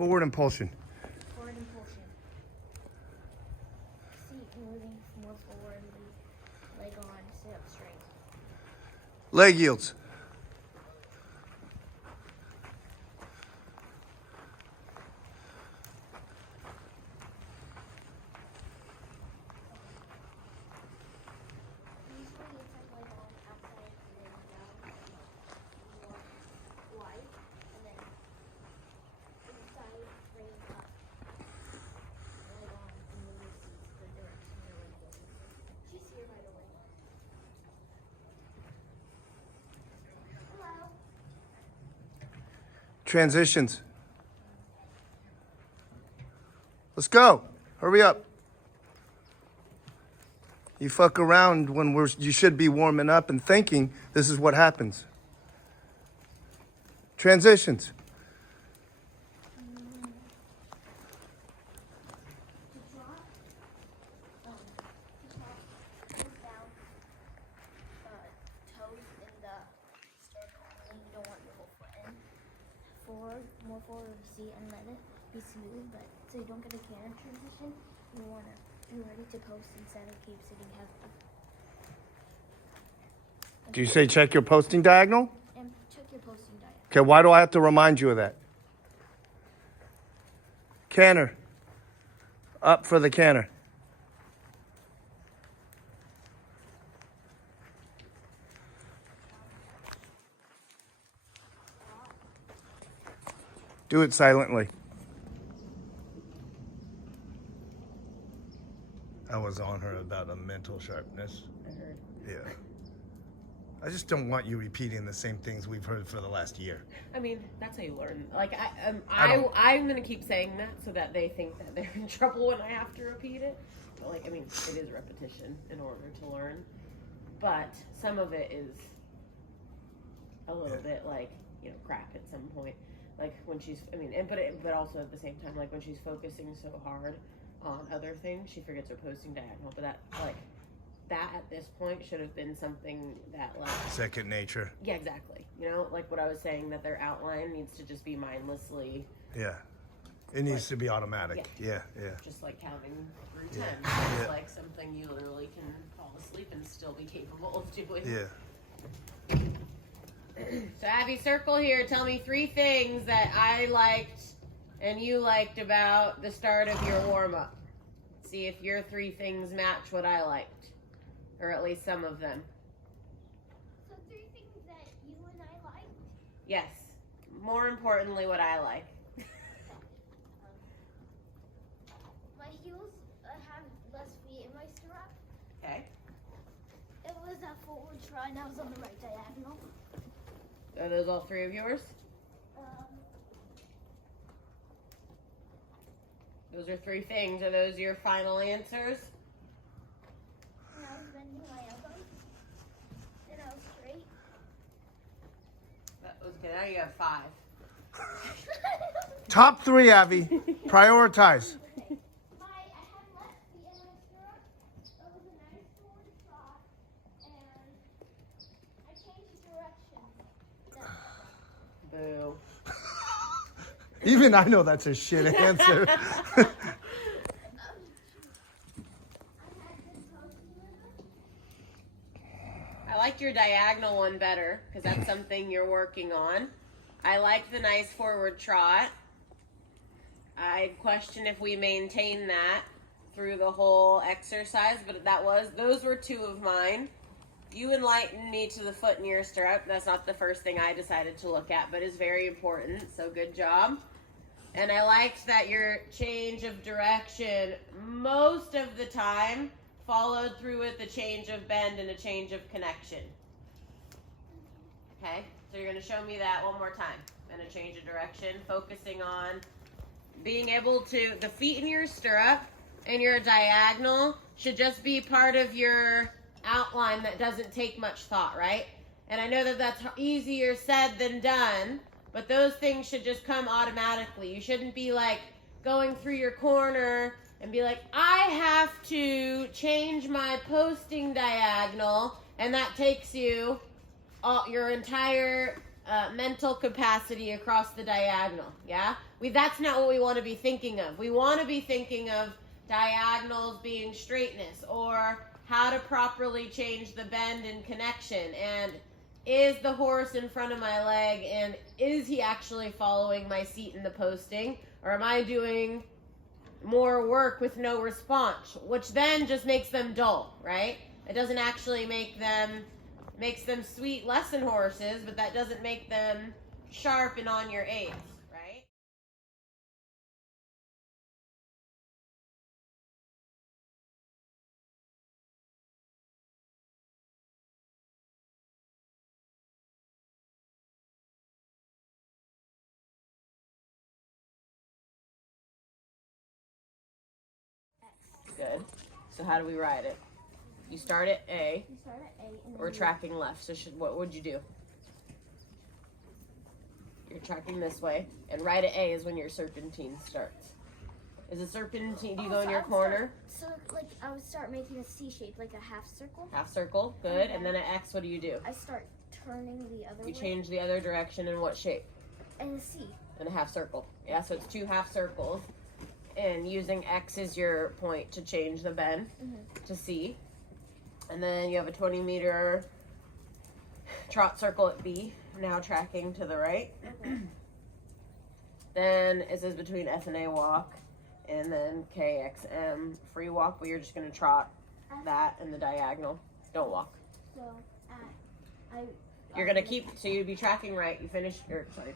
Forward impulsion. Forward impulsion. Seat moving more forward, leg on, sit up straight. Leg yields. Usually it's like leg on, outside, and then down, and walk wide, and then inside, frame up. Leg on, and move your seats the direction your leg goes. She's here, by the way. Hello. Transitions. Let's go. Hurry up. You fuck around when you should be warming up and thinking this is what happens. Transitions. Toes in the sternum only. You don't want your whole foot in. Forward, more forward of the seat and let it be smooth, but so you don't get a canter transition, you want to be ready to post instead of keep sitting heavily. Do you say check your posting diagonal? And check your posting diagonal. Okay, why do I have to remind you of that? Canter. Up for the canter. Do it silently. I was on her about a mental sharpness. I heard. Yeah. I just don't want you repeating the same things we've heard for the last year. I mean, that's how you learn. Like don't- I'm gonna keep saying that so that they think that they're in trouble when I have to repeat it. But like, I mean, it is repetition in order to learn. But some of it is a little bit like, you know, crap at some point. Like when she's, I mean, but also at the same time, like when she's focusing so hard on other things, she forgets her posting diagonal. But that at this point should have been something that like Second nature. yeah, exactly. You know, like what I was saying, that their outline needs to just be mindlessly Yeah. It needs to be automatic. Yeah, yeah. just like counting through 10. Yeah. It's Yeah. like something you literally can fall asleep and still be capable of doing. Yeah. So Abby, circle here. Tell me 3 things that I liked and you liked about the start of your warm-up. See if your 3 things match what I liked. Or at least some of them. So 3 things that you and I liked. Yes. More importantly, what I like. My heels have less feet in my stirrup. Okay. It was a forward try and I was on the right diagonal. Are those all 3 of yours? Those are 3 things. Are those your final answers? And I was bending my elbows. And I was straight. That was good. Now you have 5. Top 3, Abby. Prioritize. I had less feet in my stirrup. It was a nice forward shot. And I changed direction. Boo. Even I know that's a shit answer. I liked your diagonal one better because that's something you're working on. I like the nice forward trot. I'd question if we maintain that through the whole exercise, but those were 2 of mine. You enlightened me to the foot in your stirrup. That's not the first thing I decided to look at, but is very important, so good job. And I liked that your change of direction most of the time followed through with a change of bend and a change of connection. Okay, so you're going to show me that one more time. And a change of direction, focusing on being able to, the feet in your stirrup and your diagonal should just be part of your outline that doesn't take much thought, right? And I know that that's easier said than done, but those things should just come automatically. You shouldn't be like going through your corner and be like, I have to change my posting diagonal, and that takes you your entire mental capacity across the diagonal. Yeah, that's not what we want to be thinking of. We want to be thinking of diagonals being straightness, or how to properly change the bend and connection, and is the horse in front of my leg, and is he actually following my seat in the posting, or am I doing more work with no response, which then just makes them dull, right? It doesn't actually makes them sweet lesson horses, but that doesn't make them sharp and on your aids, right? Good. So how do we ride it? You start at A. You start at A. And We're tracking left. So what would you do? You're tracking this way, and right at A is when your serpentine starts. Is a serpentine? Do you go in your corner? I would start making a C shape, like a half circle. Half circle. Good. And then at X, what do you do? I start turning the other way. You change the other direction in what shape? And a C. And a half circle. Yeah. So it's 2 half circles, and using X as your point to change the bend to C. And then you have a 20-meter trot circle at B, now tracking to the right. Okay. Then it says between F and A walk, and then KXM free walk, where you're just going to trot that in the diagonal. Don't walk. So You're going to keep, so you'd be tracking right,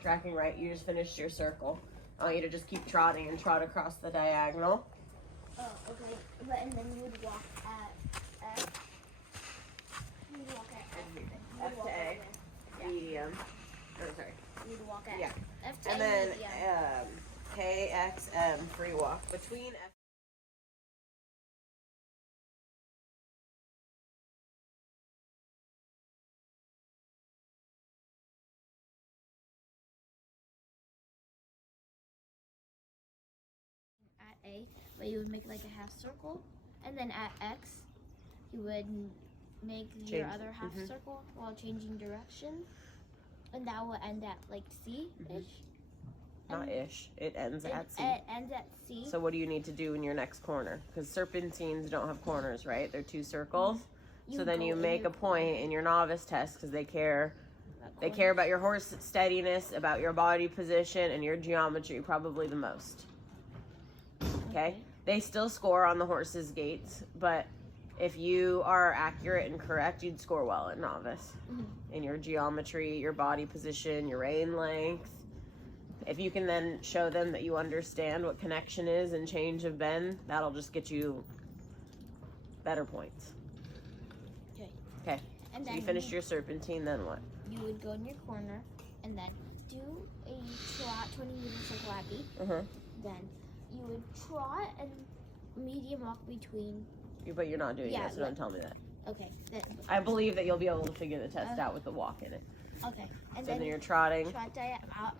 tracking right, you just finished your circle. I want you to just keep trotting and trot across the diagonal. Oh, okay. And then you would walk at F. You would walk at F. F to A. Sorry. You would walk at Yeah. F to And A. then Yeah. KXM free walk between F. At A, but you would make like a half circle, and then at X, you would make your Change. other half circle while changing direction, and that will end at like C-ish. Not ish. It ends at C. It ends at C. So what do you need to do in your next corner? Because serpentines don't have corners, right? They're 2 circles. So then you make a point in your novice test, because they care about your horse steadiness, about your body position, and your geometry probably the most. Okay? They still score on the horse's gaits, but if you are accurate and correct, you'd score well at novice. In your geometry, your body position, your rein length. If you can then show them that you understand what connection is and change of bend, that'll just get you better points. Okay. And So then you finished your serpentine, then what? You would go in your corner, and then do a trot 20-meter circle at B. Then you would trot and medium walk between. But you're not doing that, so don't tell me that. Okay. Then, I believe that you'll be able to figure the test out with the walk in it. okay. And So then then you're trotting. trot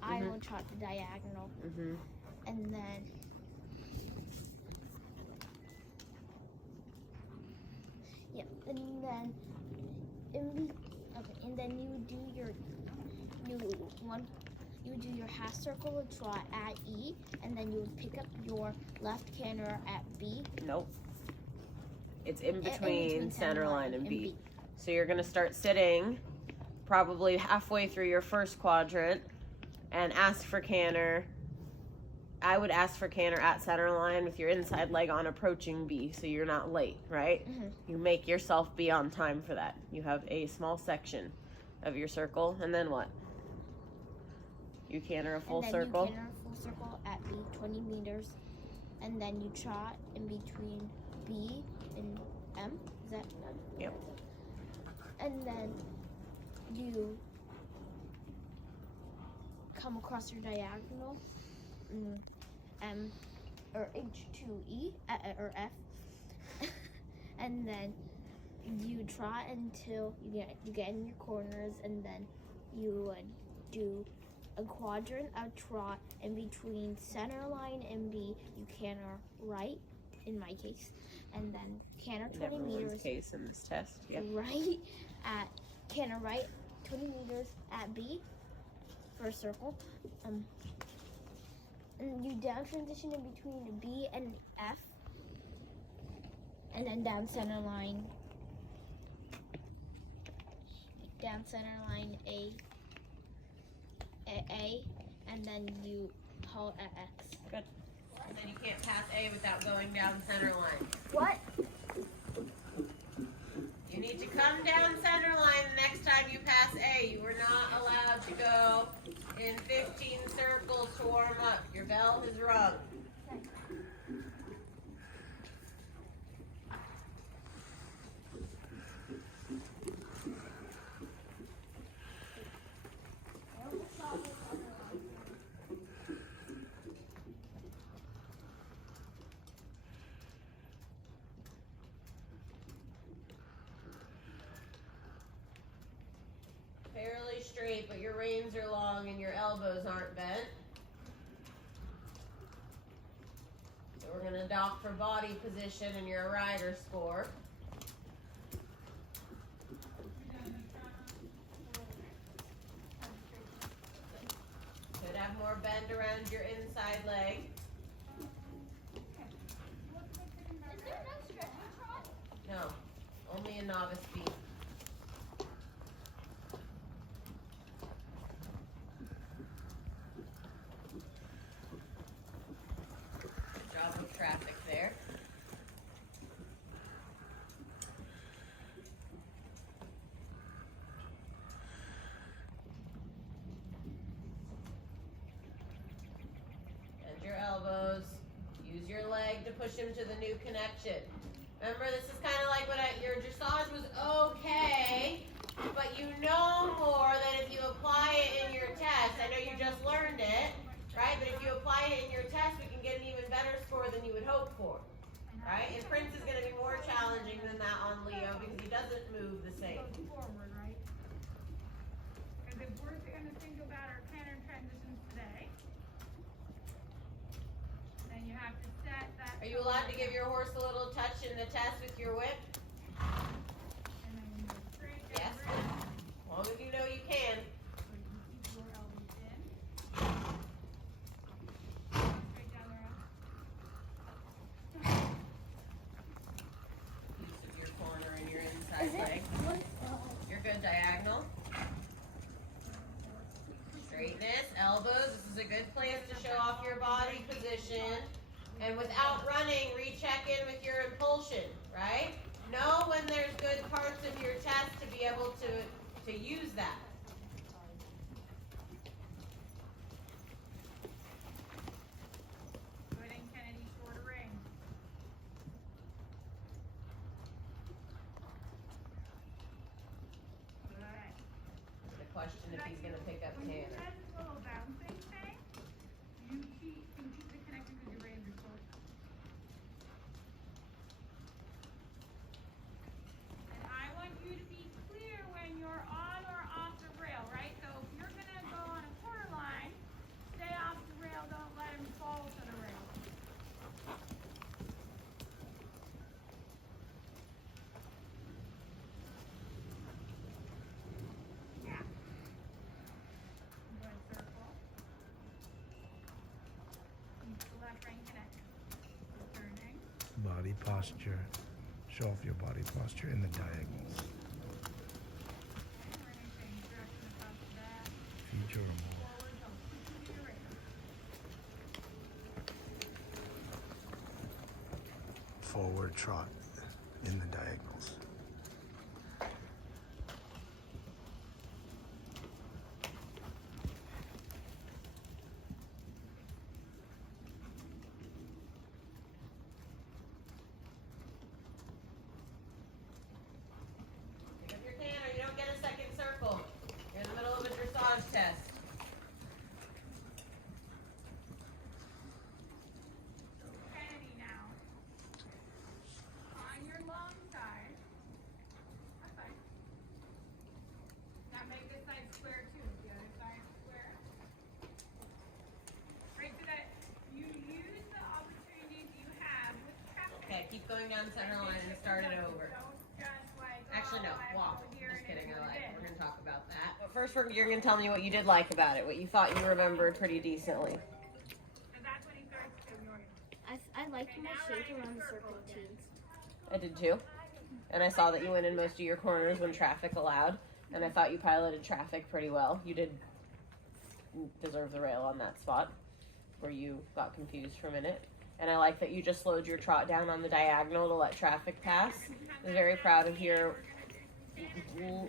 I will trot the diagonal. And then and then you do your half circle trot at E, and then you would pick up your left canter at B. Nope. It's in between center line and B. So you're going to start sitting probably halfway through your first quadrant and ask for canter. I would ask for canter at center line with your inside leg on approaching B, so you're not late, right? You make yourself be on time for that. You have a small section of your circle, and then what? You canter a full circle. You canter a full circle at B, 20 meters, and then you trot in between B and M. Is that done? Yep. And then you come across your diagonal, M or H2E or F, and then you trot until you get in your corners, and then you would do a quadrant of trot in between center line and B. You canter right, in my case, and then canter 20 meters. Case in this test, yeah. Right at canter right 20 meters at B, for a circle. And you down transition in between B and F, and then down center line A, and then you halt at X. Good. And then you can't pass A without going down center line. What? You need to come down center line the next time you pass A. You are not allowed to go in 15 circles to warm up. Your bell is rung. Fairly straight, but your reins are long and your elbows aren't bent. So we're going to dock for body position and your rider score. Could have more bend around your inside leg. Is there no stretching trot? No, only a novice feet. Good job with traffic there. Bend your elbows. Use your leg to push him to the new connection. Remember, this is kind of like when your dressage was okay, but you know more that if you apply it in your test, I know you just learned it, right? But if you apply it in your test, we can get an even better score than you would hope for, right? And Prince is going to be more challenging than that on Leo because he doesn't move the same. Forward, right? Because if we're going to think about our canter transitions today, then you have to set that. Are you allowed to give your horse a little touch in the test with your whip? And then you go straight down. Yes. As long as you know you can. So you can keep your elbows in. Straight down the road. Use of your corner and your inside Is it? leg. What? You're good, diagonal. Straightness, elbows. This is a good place to show off your body position. And without running, recheck in with your impulsion, right? Know when there's good parts of your test to be able to use that. Good, and Kennedy, shorter ring. Good. The question if he's going to pick up When he Tanner. does this little bouncing thing, you can keep the connection because your reins are short. And I want you to be clear when you're on or off the rail, right? So if you're gonna go on a quarter line, stay off the rail, don't let him fall to the rail. Yeah. Good circle. Keep the left rein connected. Turning. Body posture. Show off your body posture in the diagonals. And we're gonna change direction across the back. Feed your remote. Forward, don't keep your rein. Forward trot in the diagonals. Pick up your Tanner. You don't get a second circle. You're in the middle of a dressage test. Kennedy now. On your long side. That's fine. Now make this side square too. The other side square. Right, so that you use the opportunities you have with traffic. Okay, keep going down center line and start it over. Don't just like, Actually, no, oh, I have to walk. go here Just and kidding. do I lied. this. We're going to talk about that. first you're gonna tell me what you did like about it, what you thought you remembered pretty decently. And that's when he starts ignoring you. I liked my shape around the circle teens. I did too. And I saw that you went in most of your corners when traffic allowed. And I thought you piloted traffic pretty well. You did deserve the rail on that spot where you got confused for a minute. And I like that you just slowed your trot down on the diagonal to let traffic pass. I was very proud of your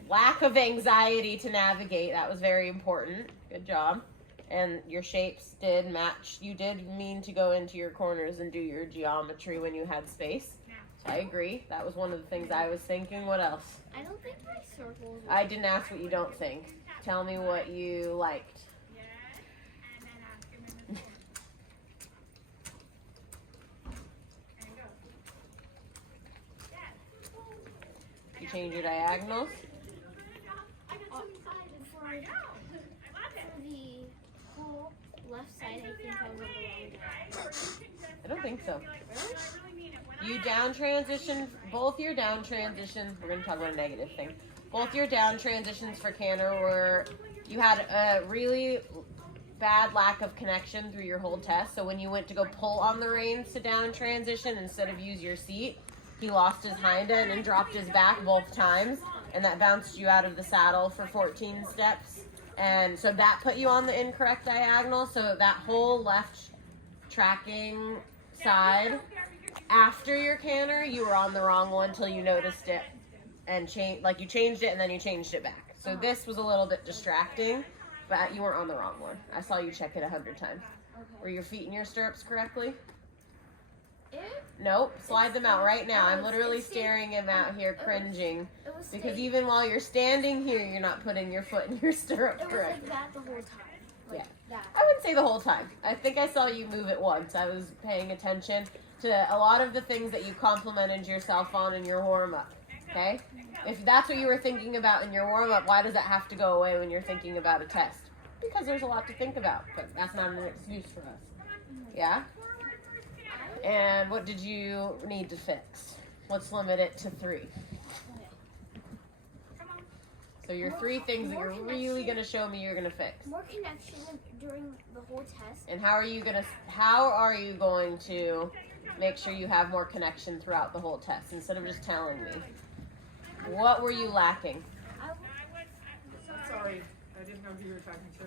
lack of anxiety to navigate. That was very important. Good job. And your shapes did match. You did mean to go into your corners and do your geometry when you had space. I agree. That was one of the things I was thinking. What else? I don't think my circles. I didn't ask what you don't think. Tell me what you liked. Yes. And then ask him in the corner. There you go. Yes. You change your diagonals. For the whole left side, I think I was on the wrong way. I don't think so. Really? You down transition, both your down transitions, we're going to talk about a negative thing. Both your down transitions for canter were, you had a really bad lack of connection through your whole test. So when you went to go pull on the reins to down transition instead of use your seat, he lost his hind end and dropped his back both times. And that bounced you out of the saddle for 14 steps. And so that put you on the incorrect diagonal. So that whole left tracking side, after your canter, you were on the wrong one till you noticed it and you changed it and then you changed it back. So this was a little bit distracting, but you weren't on the wrong one. I saw you check it 100 times. Were your feet in your stirrups correctly? Nope. Slide them out right now. I'm literally staring him out here cringing because even while you're standing here, you're not putting your foot in your stirrup It was correctly. like that the whole time. Like Yeah. that. I wouldn't say the whole time. I think I saw you move it once. I was paying attention to a lot of the things that you complimented yourself on in your warm-up. Okay? If that's what you were thinking about in your warm-up, why does that have to go away when you're thinking about a test? Because there's a lot to think about, but that's not an excuse for us. Yeah? And what did you need to fix? Let's limit it to 3. So your 3 things that you're really going to show me you're going to fix. More connection during the whole test. And how are you going to make sure you have more connection throughout the whole test instead of just telling me? What were you lacking? Sorry, I didn't know who you were talking to.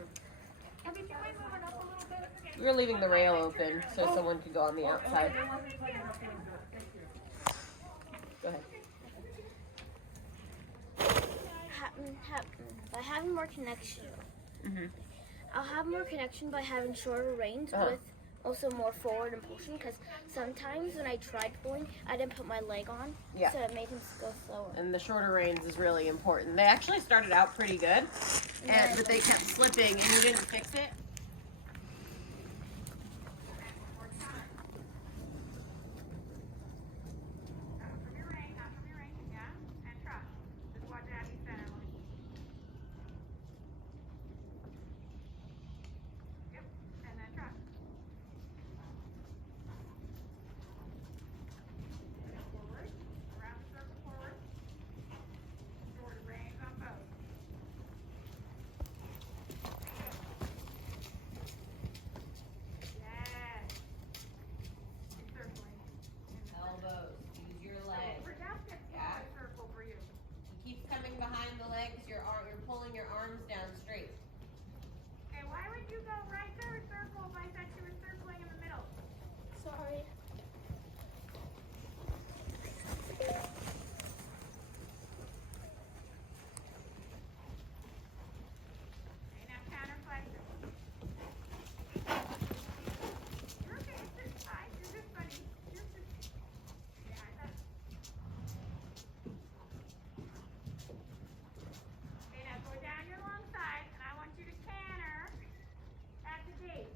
You were leaving the rail open so someone could go on the outside. Go ahead. By having more connection. Mm-hmm. I'll have more connection by having shorter reins with also more forward impulsion, because sometimes when I tried pulling, I didn't put my leg on, so it made him go slower. And the shorter reins is really important. They actually started out pretty good, but they kept slipping, and you didn't fix it. Behind the legs, you're pulling your arms down straight. Okay, why would you go right through a circle if I said you were circling in the middle? Sorry. Okay, now counterflexion. You're okay, it's just fine. You're just funny. You're just... Yeah, I thought... Okay, now go down your long side, and I want you to canter at the gate.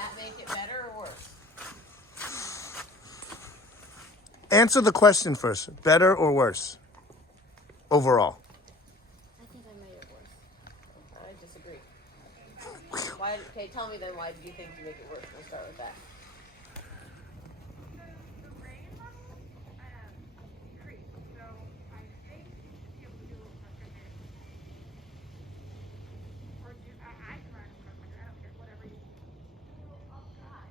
that make it better or worse? Answer the question first. Better or worse? Overall. I think I made it worse. I disagree. Why? Okay, tell me then. Why did you think to make it worse? We'll start with that. The rain level decreased, so I think you should be able to do a little quicker. Or do I can run a little quicker. I don't care. Whatever you. I'll try.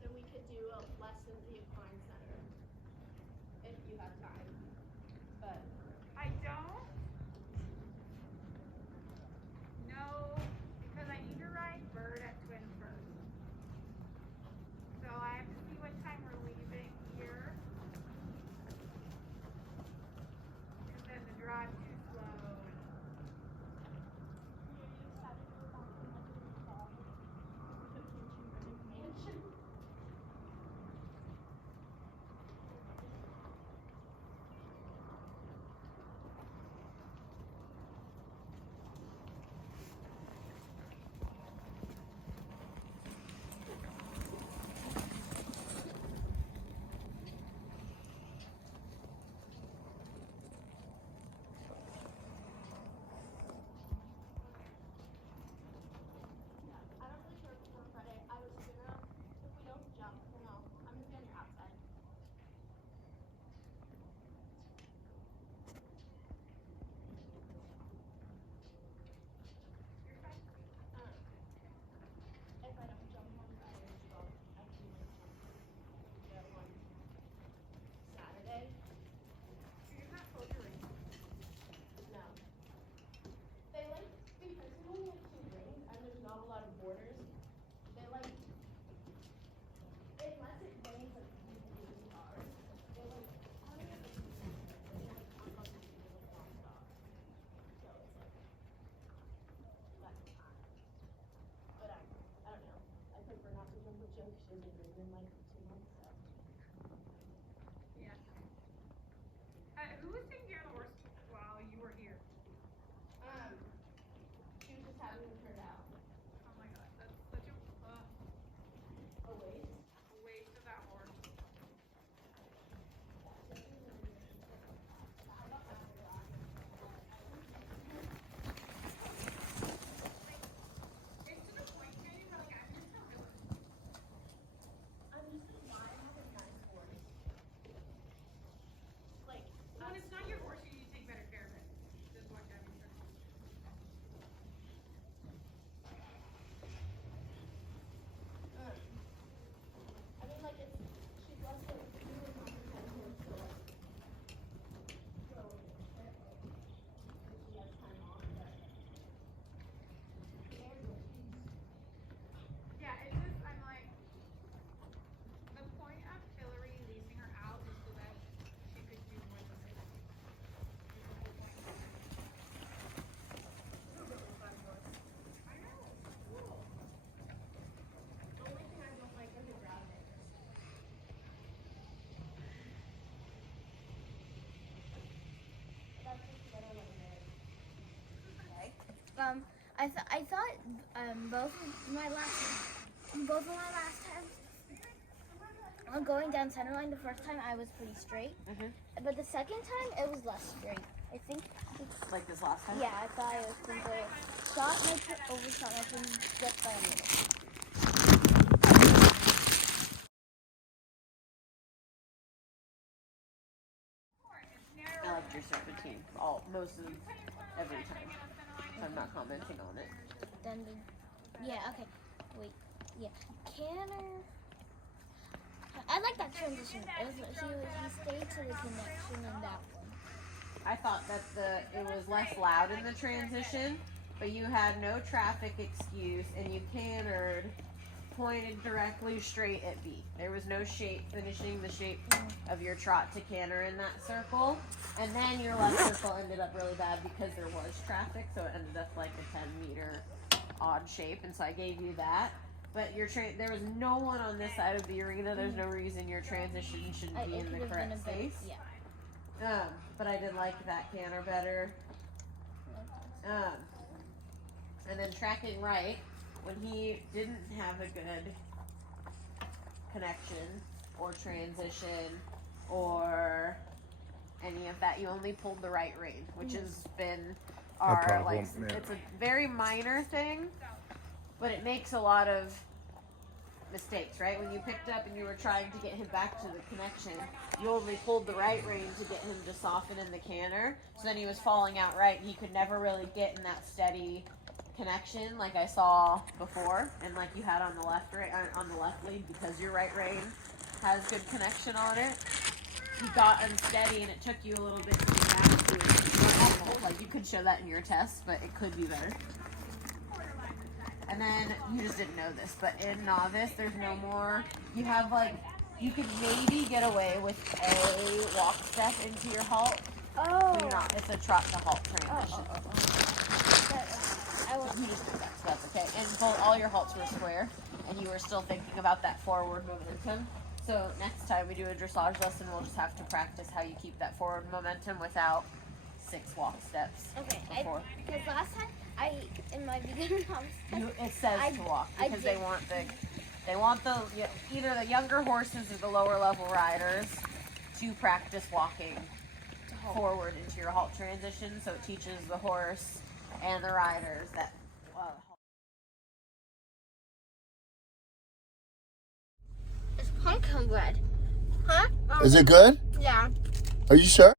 Then we could do a lesson at the Equine Center if you have time. But I don't know because I need to ride Bird at Twin first. So I have to see what time we're leaving here. Because then the drive too slow. I don't really care for Friday. I was gonna, if we don't jump, then I'm gonna be on your outside. If I don't jump on Friday as well, I can get one Saturday. You're not supposed to race. No. They like, because there's only like 2 rings and there's not a lot of borders, they like, unless it rains like really hard, they like, kind of like uncomfortable with nonstop. So it's like, that's time. But I don't know. I prefer not to jump with Joe because she hasn't ridden in like 2 months, so. Yeah. Who was taking care of the horse while you were here? She was just having them turned out. Oh my god, that's such A waste. waste of that horse. It's to the point, maybe, but like I just don't know. I'm just like, why have a nice horse? Like, When it's not your horse, you need to take better care of it. Just what I'm saying. I mean, like, it's, she's less than 2 months so like, so, and she has time off, but. Yeah, it's just I'm like the point of Hillary leasing her out is so that she could do more than this. Is the whole point. I know, it's cool. The only thing I don't like are the groundings. That's just what I like there. Okay. I thought both of my last times going down centerline, the first time I was pretty straight, but the second time it was less straight. I think it's, Like this last time? yeah, I thought I was going to overshot my turn just by a little. It's narrow. I like your serpentine most of every time. So I'm not commenting on it. Then yeah, okay. Wait, yeah. Canner. I like that transition. He stayed to the connection in that one. I thought that it was less loud in the transition, but you had no traffic excuse and you cantered pointed directly straight at B. There was no shape, finishing the shape of your trot to canter in that circle. And then your left circle ended up really bad because there was traffic, so it ended up like a 10-meter odd shape, and so I gave you that. But there was no one on this side of the arena. There's no reason your transition shouldn't be in the correct space. Yeah. But I did like that canter better. And then tracking right, when he didn't have a good connection or transition or any of that, you only pulled the right rein, which has been our it's a very minor thing, but it makes a lot of mistakes, right? When you picked up and you were trying to get him back to the connection, you only pulled the right rein to get him to soften in the canter, so then he was falling out right. He could never really get in that steady connection like I saw before, and like you had on the left lead, because your right rein has good connection on it. He got unsteady and it took you a little bit to get back to it. Like you could show that in your test, but it could be better. And then you just didn't know this, but in Novice there's no more. You have you could maybe get away with a walk step into your halt. Oh. But you're not. It's a trot to halt transition. You just did that, so that's okay. And all your halts were square, and you were still thinking about that forward momentum. So next time we do a dressage lesson, we'll just have to practice how you keep that forward momentum without 6 walk steps. Okay, before. because last time in my beginner Novice It says to walk because they want either the younger horses or the lower level riders to practice walking forward into your halt transition, so it teaches the horse and the riders that. It's pumpkin bread. Huh? Is it good? Yeah. Are you sure?